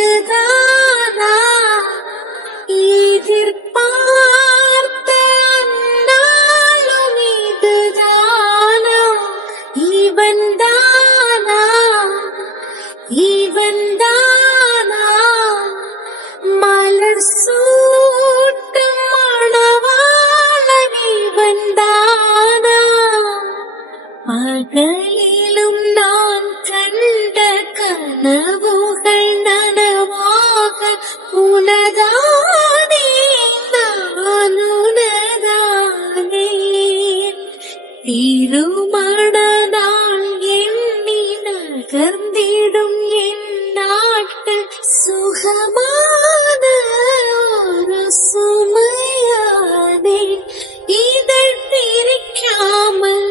இதுதானா எதிர்பார்த்த அந்நாளும் இதுதானா இவன்தானா இவன்தானா மலர் சூட்டும் மணவாளன் இவன்தானா பகலிலும் நான் கண்ட கனவுகள் நனவாக உனதானே நான் உனதானே திருமணநாள் எண்ணி நகர்ந்திடும் என் நாட்கள் சுகமான ஒரு சுமையானே இதழ் பிரிக்காமல்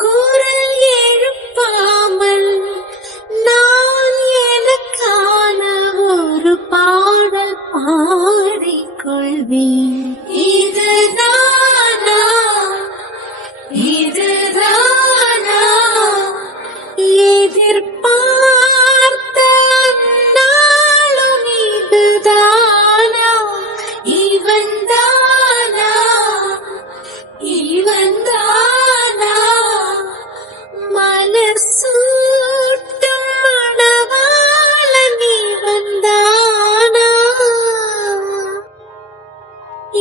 குரல் எழுப்பாமல் நான் எனக்கான ஒரு பாடல் பாடிக்கொள்வேன் இதுதானா இதுதானா எதிர்பார்த்த நாளும் இதுதானா இவன்தானா இவன்தானா மலர் சூட்டும் மணவாளன் இவன்தானா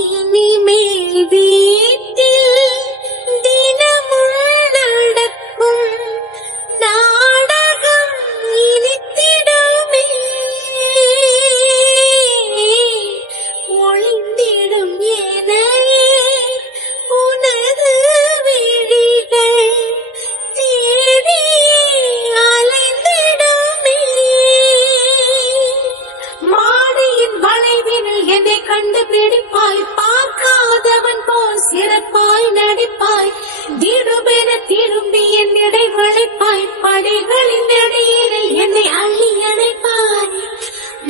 இனிமேல் வீட்டில் தினமும் நடக்கும் நாடகம் இனித்திடுமே ஒளிந்திடும் எனையே உனது விழிகள் தேடி அலைந்திடுமே மாடியின் வளைவினில் என்னை கண்டுபிடிப்பாய் பார்க்காதவன் போல் சிறப்பாய் நடிப்பாய் திடுபென திரும்பி என் இடை வளைப்பாய் படைகளின் இடையிலே என்னை அள்ளி அணைப்பாய்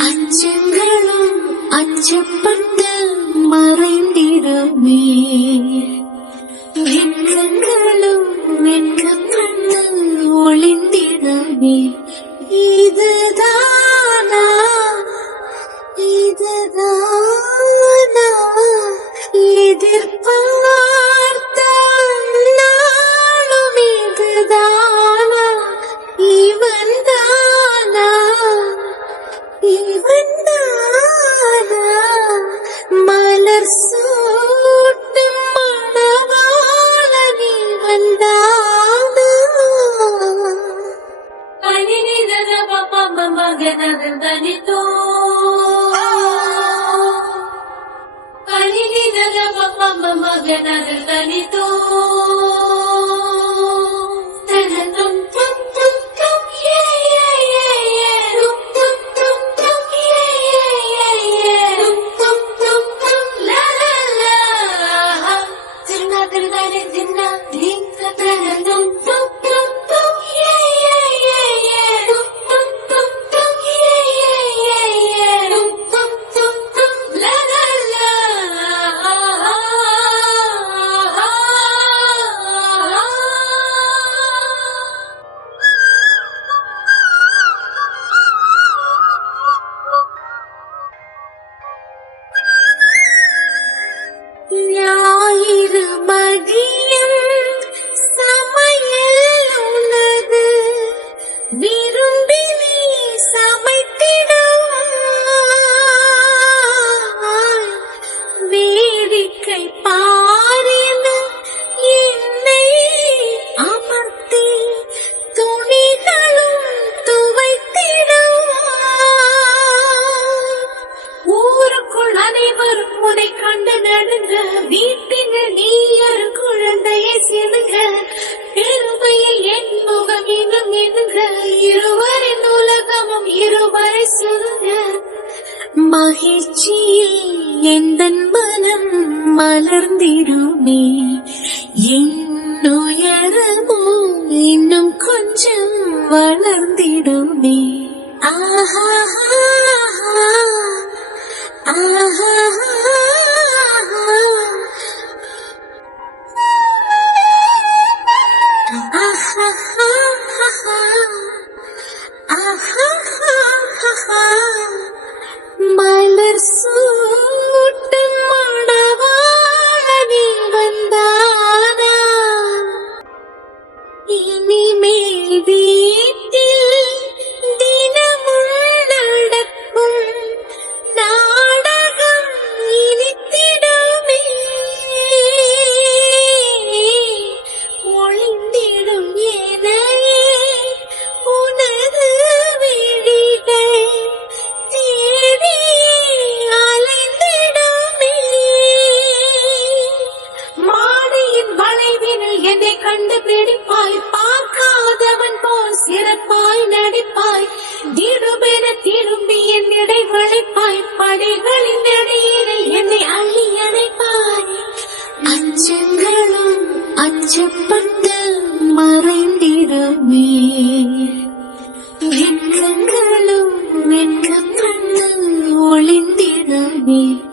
அச்சங்களும் அச்சப்பட்டு மறைந்திடுமே வெட்கங்களும் வெட்கப்பட்டு ஒளிந்திடுமே இதுதானா இதுதானா எதிர்பார்த்த நாளும் இதுதானா இவன்தானா இவன்தானா மலர் சூட்டும் மணவாளன் இவன்தானா கனினிதர பப்ப மகனதன் தனித்தோ கனினிதர பப்ப மகனதன் தனித்தோ தனதும் டும் டும் டும் ஏ ஏ ஏ ஏ டும் டும் டும் டும் ஏ ஏ ஏ ஏ டும் டும் டும் டும் லா லா லா தின்னா தின்னானே தின்னா திங்க தனதும் டும் டும் டும் ஏ ஏ ஏ ஏ டும் டும் டும் டும் ஏ ஏ ஏ ஏ டும் டும் டும் டும் லா லா லா ஞாயிறு மதியம் சமையல் உனது விரும்பி நீ சமைத்திடுவாய் வேடிக்கை பாரின என்னை அமர்த்தி துணிகளும் துவைத்திடுவாய் ஊருக்குள் அனைவரும் உன்னை கண்டு நடுங்க வீட்டினில் நீ ஒரு குழந்தையை சினுங்க பெருமையை என் முகம் இன்னும் எண்ணுங்க இருவரின் உலகமும் இருவரை சுருங்க மகிழ்ச்சியில் எந்தன் மனம் மலர்ந்திடுமே என் உயரமோ இன்னும் கொஞ்சம் வளர்ந்திடுமே ஆஹா ஆஹா ஆஹா me.